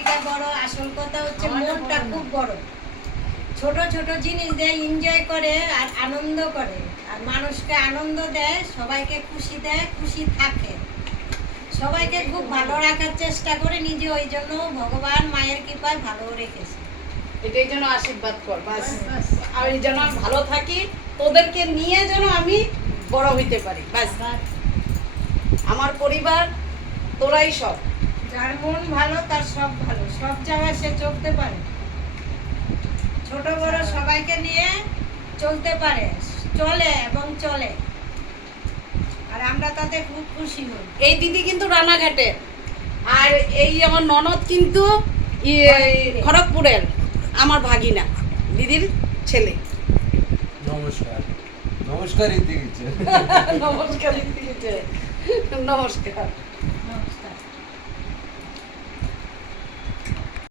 থেকে বড়, আসল কথা হচ্ছে মনটা খুব বড়। ছোট ছোট জিনিস দিয়ে এনজয় করে আর আনন্দ করে, আর মানুষকে আনন্দ দেয়, সবাইকে খুশি দেয়, খুশি থাকে, সবাইকে খুব ভালো রাখার চেষ্টা করে নিজে। ওই জন্য ভগবান মায়ের কৃপায় ভালো রেখেছে। এটাই যেন আশীর্বাদ কর বাস। আমি যেন ভালো থাকি, তোদেরকে নিয়ে যেন আমি বড় হইতে পারি বাস। আমার পরিবার তোরাই সব। যার মন ভালো তার সব ভালো, সব জায়গায় সে চলতে পারে, ছোট বড় সবাইকে নিয়ে চলতে পারে, চলে এবং চলে, আর আমরা তাতে খুব খুশি হই। এই দিদি কিন্তু রানাঘাটে, আর এই আমার ননদ কিন্তু খড়গপুরের, আমার ভাগিনা দিদির ছেলে। নমস্কার। নমস্কার ইতি গেছে। নমস্কার দিদি, নমস্কার।